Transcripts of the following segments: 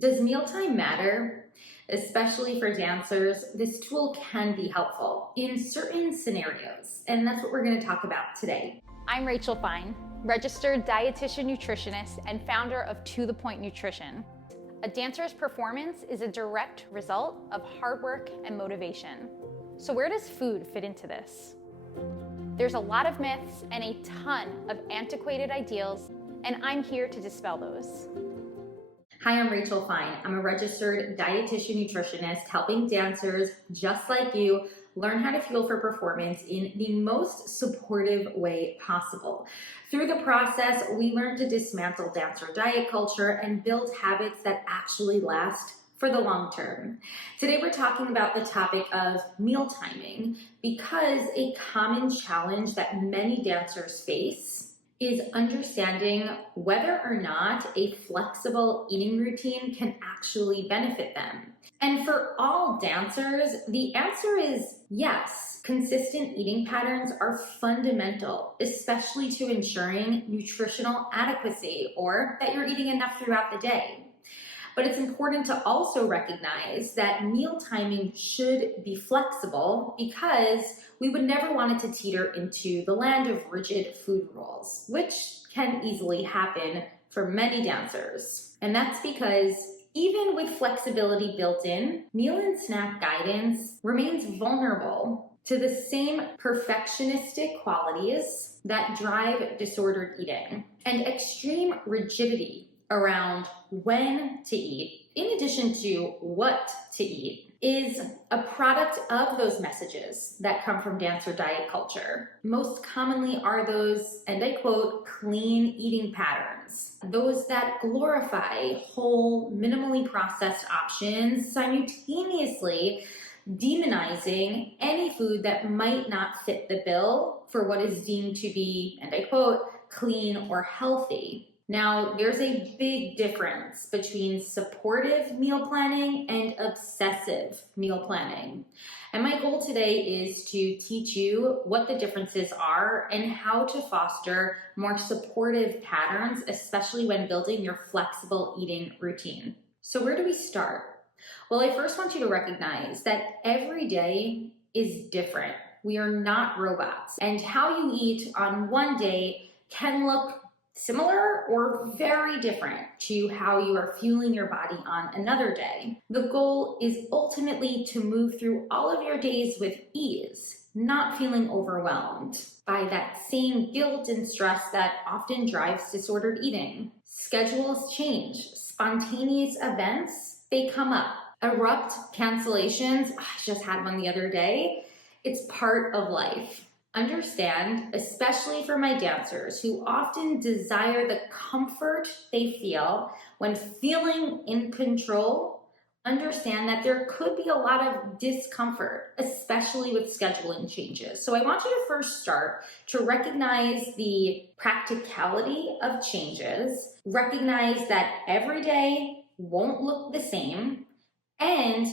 Does mealtime matter? Especially for dancers, this tool can be helpful in certain scenarios, and that's what we're going to talk about today. I'm Rachel Fine, registered dietitian nutritionist and founder of To The Point Nutrition. A dancer's performance is a direct result of hard work and motivation. So where does food fit into this? There's a lot of myths and a ton of antiquated ideals, and I'm here to dispel those. Hi, I'm Rachel Fine. I'm a registered dietitian nutritionist helping dancers just like you learn how to fuel for performance in the most supportive way possible. Through the process, we learn to dismantle dancer diet culture and build habits that actually last for the long term. Today we're talking about the topic of meal timing because a common challenge that many dancers face is understanding whether or not a flexible eating routine can actually benefit them. And for all dancers, the answer is yes. Consistent eating patterns are fundamental, especially to ensuring nutritional adequacy or that you're eating enough throughout the day. But it's important to also recognize that meal timing should be flexible because we would never want it to teeter into the land of rigid food rules, which can easily happen for many dancers. And that's because even with flexibility built in, meal and snack guidance remains vulnerable to the same perfectionistic qualities that drive disordered eating and extreme rigidity around when to eat, in addition to what to eat, is a product of those messages that come from dancer diet culture. Most commonly are those, and I quote, clean eating patterns, those that glorify whole, minimally processed options, simultaneously demonizing any food that might not fit the bill for what is deemed to be, and I quote, clean or healthy. Now, there's a big difference between supportive meal planning and obsessive meal planning. And my goal today is to teach you what the differences are and how to foster more supportive patterns, especially when building your flexible eating routine. So where do we start? Well, I first want you to recognize that every day is different. We are not robots. And how you eat on one day can look similar or very different to how you are fueling your body on another day. The goal is ultimately to move through all of your days with ease, not feeling overwhelmed by that same guilt and stress that often drives disordered eating. Schedules change, spontaneous events, they come up. Abrupt cancellations, I just had one the other day. It's part of life. Understand, especially for my dancers who often desire the comfort they feel when feeling in control, understand that there could be a lot of discomfort, especially with scheduling changes. So I want you to first start to recognize the practicality of changes, recognize that every day won't look the same, and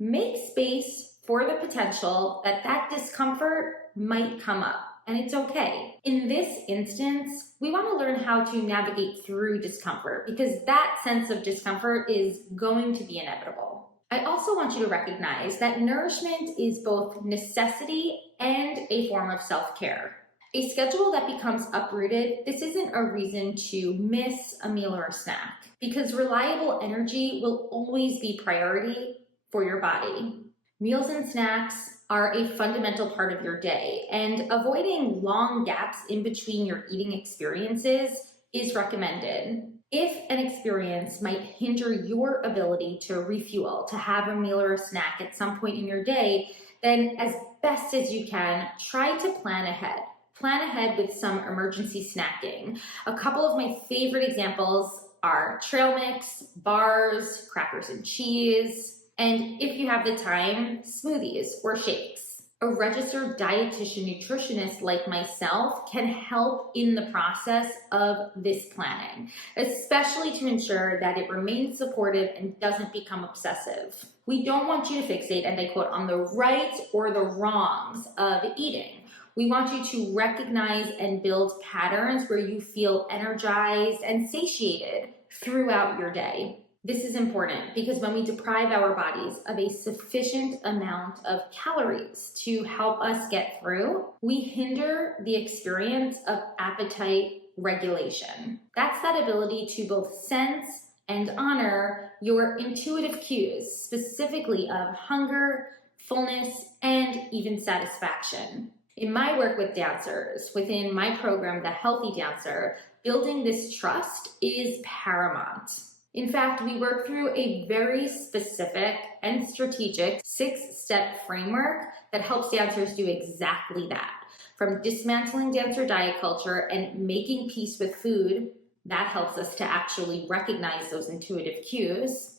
make space for the potential that that discomfort might come up, and it's okay. In this instance, we want to learn how to navigate through discomfort because that sense of discomfort is going to be inevitable. I also want you to recognize that nourishment is both necessity and a form of self-care. A schedule that becomes uprooted, this isn't a reason to miss a meal or a snack because reliable energy will always be priority for your body. Meals and snacks are a fundamental part of your day, and avoiding long gaps in between your eating experiences is recommended. If an experience might hinder your ability to refuel, to have a meal or a snack at some point in your day, then as best as you can, try to plan ahead. Plan ahead with some emergency snacking. A couple of my favorite examples are trail mix, bars, crackers and cheese, and if you have the time, smoothies or shakes. A registered dietitian nutritionist like myself can help in the process of this planning, especially to ensure that it remains supportive and doesn't become obsessive. We don't want you to fixate, and I quote, on the rights or the wrongs of eating. We want you to recognize and build patterns where you feel energized and satiated throughout your day. This is important because when we deprive our bodies of a sufficient amount of calories to help us get through, we hinder the experience of appetite regulation. That's that ability to both sense and honor your intuitive cues, specifically of hunger, fullness, and even satisfaction. In my work with dancers, within my program, The Healthy Dancer, building this trust is paramount. In fact, we work through a very specific and strategic 6-step framework that helps dancers do exactly that. From dismantling dancer diet culture and making peace with food, that helps us to actually recognize those intuitive cues,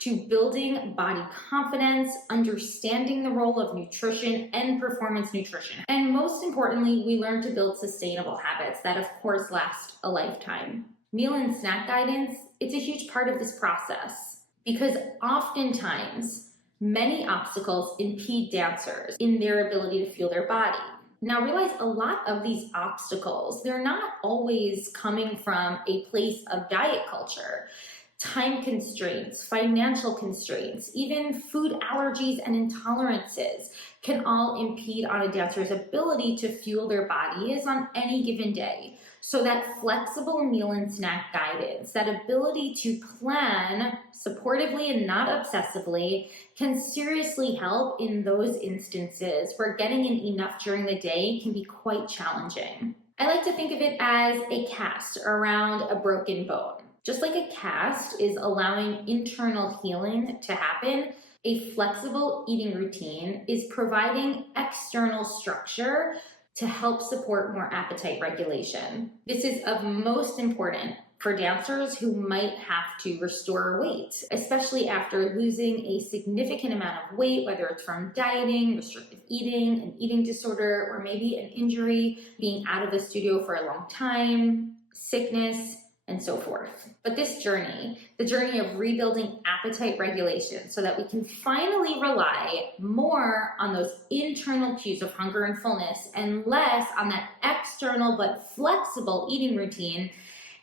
to building body confidence, understanding the role of nutrition and performance nutrition. And most importantly, we learn to build sustainable habits that, of course, last a lifetime. Meal and snack guidance, it's a huge part of this process because oftentimes many obstacles impede dancers in their ability to fuel their body. Now realize a lot of these obstacles, they're not always coming from a place of diet culture. Time constraints, financial constraints, even food allergies and intolerances can all impede on a dancer's ability to fuel their bodies on any given day. So that flexible meal and snack guidance, that ability to plan supportively and not obsessively, can seriously help in those instances where getting in enough during the day can be quite challenging. I like to think of it as a cast around a broken bone. Just like a cast is allowing internal healing to happen, a flexible eating routine is providing external structure to help support more appetite regulation. This is of most important for dancers who might have to restore weight, especially after losing a significant amount of weight, whether it's from dieting, restrictive eating, an eating disorder, or maybe an injury, being out of the studio for a long time, sickness, and so forth. But this journey, the journey of rebuilding appetite regulation so that we can finally rely more on those internal cues of hunger and fullness and less on that external but flexible eating routine,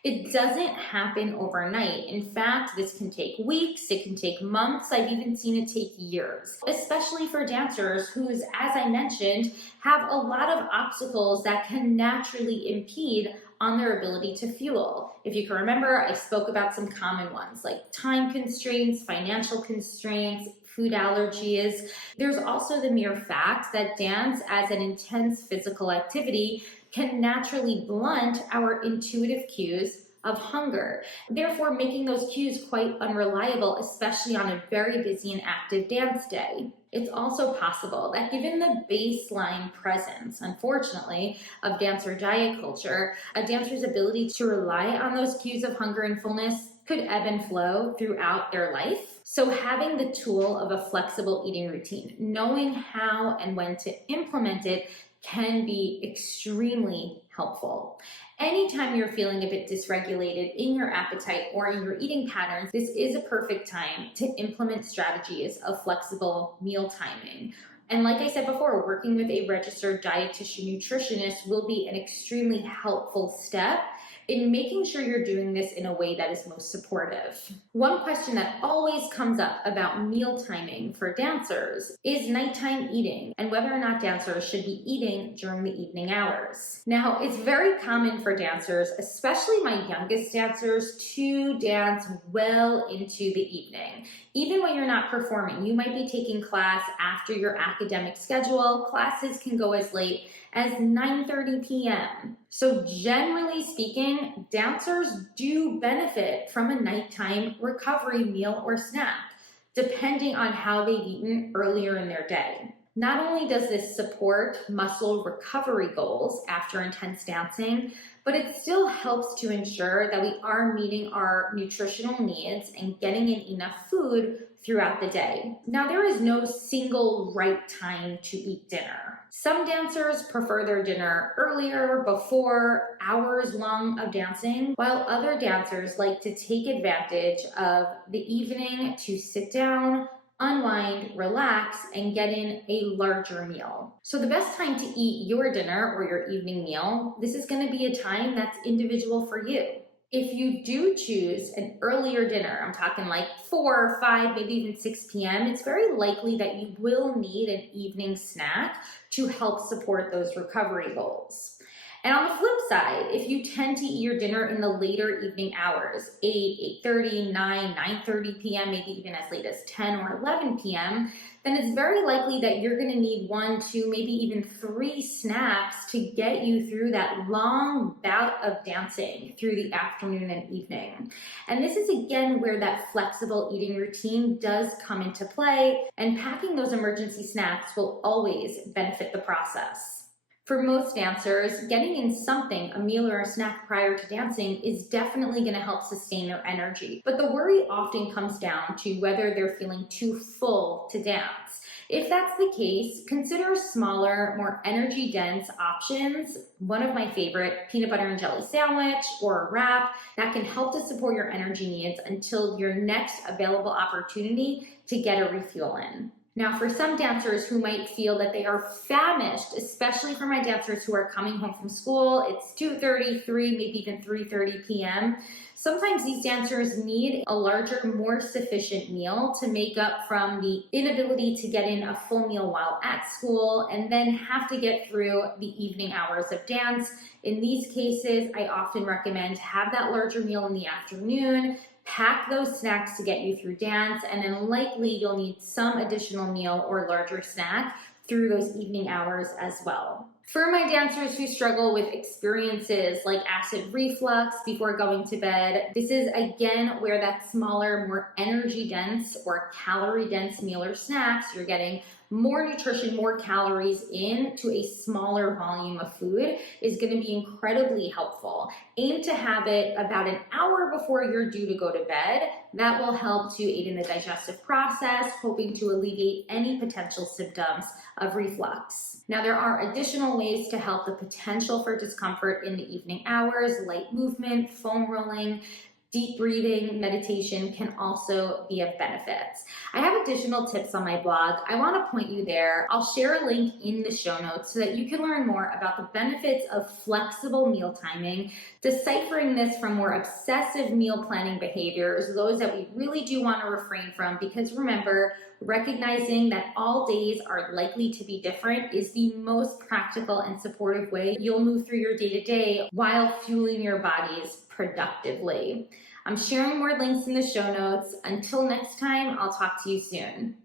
it doesn't happen overnight. In fact, this can take weeks, it can take months, I've even seen it take years, especially for dancers who's, as I mentioned, have a lot of obstacles that can naturally impede on their ability to fuel. If you can remember, I spoke about some common ones like time constraints, financial constraints, food allergies. There's also the mere fact that dance as an intense physical activity can naturally blunt our intuitive cues of hunger, therefore making those cues quite unreliable, especially on a very busy and active dance day. It's also possible that given the baseline presence, unfortunately, of dancer diet culture, a dancer's ability to rely on those cues of hunger and fullness could ebb and flow throughout their life. So having the tool of a flexible eating routine, knowing how and when to implement it, can be extremely helpful. Anytime you're feeling a bit dysregulated in your appetite or in your eating patterns, this is a perfect time to implement strategies of flexible meal timing. And like I said before, working with a registered dietitian nutritionist will be an extremely helpful step in making sure you're doing this in a way that is most supportive. One question that always comes up about meal timing for dancers is nighttime eating and whether or not dancers should be eating during the evening hours. Now, it's very common for dancers, especially my youngest dancers, to dance well into the evening. Even when you're not performing, you might be taking class after your academic schedule. Classes can go as late as 9:30 p.m. So generally speaking, dancers do benefit from a nighttime recovery meal or snack, depending on how they've eaten earlier in their day. Not only does this support muscle recovery goals after intense dancing, but it still helps to ensure that we are meeting our nutritional needs and getting in enough food throughout the day. Now, there is no single right time to eat dinner. Some dancers prefer their dinner earlier, before hours long of dancing, while other dancers like to take advantage of the evening to sit down, unwind, relax, and get in a larger meal. So the best time to eat your dinner or your evening meal, this is going to be a time that's individual for you. If you do choose an earlier dinner, I'm talking like 4, 5, maybe even 6 p.m., it's very likely that you will need an evening snack to help support those recovery goals. And on the flip side, if you tend to eat your dinner in the later evening hours, 8, 8:30, 9, 9:30 p.m., maybe even as late as 10 or 11 p.m., then it's very likely that you're going to need 1, 2, maybe even 3 snacks to get you through that long bout of dancing through the afternoon and evening. And this is again where that flexible eating routine does come into play, and packing those emergency snacks will always benefit the process. For most dancers, getting in something, a meal or a snack prior to dancing, is definitely going to help sustain their energy. But the worry often comes down to whether they're feeling too full to dance. If that's the case, consider smaller, more energy-dense options. One of my favorite, peanut butter and jelly sandwich or a wrap, that can help to support your energy needs until your next available opportunity to get a refuel in. Now, for some dancers who might feel that they are famished, especially for my dancers who are coming home from school, it's 2:30, 3, maybe even 3:30 p.m. Sometimes these dancers need a larger, more sufficient meal to make up from the inability to get in a full meal while at school and then have to get through the evening hours of dance. In these cases, I often recommend have that larger meal in the afternoon, pack those snacks to get you through dance, and then likely you'll need some additional meal or larger snack through those evening hours as well. For my dancers who struggle with experiences like acid reflux before going to bed, this is again where that smaller, more energy dense or calorie dense meal or snacks, you're getting more nutrition, more calories into a smaller volume of food, is going to be incredibly helpful. Aim to have it about an hour before you're due to go to bed. That will help to aid in the digestive process, hoping to alleviate any potential symptoms of reflux. Now, there are additional ways to help the potential for discomfort in the evening hours. Light movement, foam rolling, deep breathing, meditation can also be of benefit. I have additional tips on my blog. I want to point you there. I'll share a link in the show notes so that you can learn more about the benefits of flexible meal timing, deciphering this from more obsessive meal planning behaviors, those that we really do want to refrain from, because remember, recognizing that all days are likely to be different is the most practical and supportive way you'll move through your day-to-day while fueling your bodies productively. I'm sharing more links in the show notes. Until next time, I'll talk to you soon.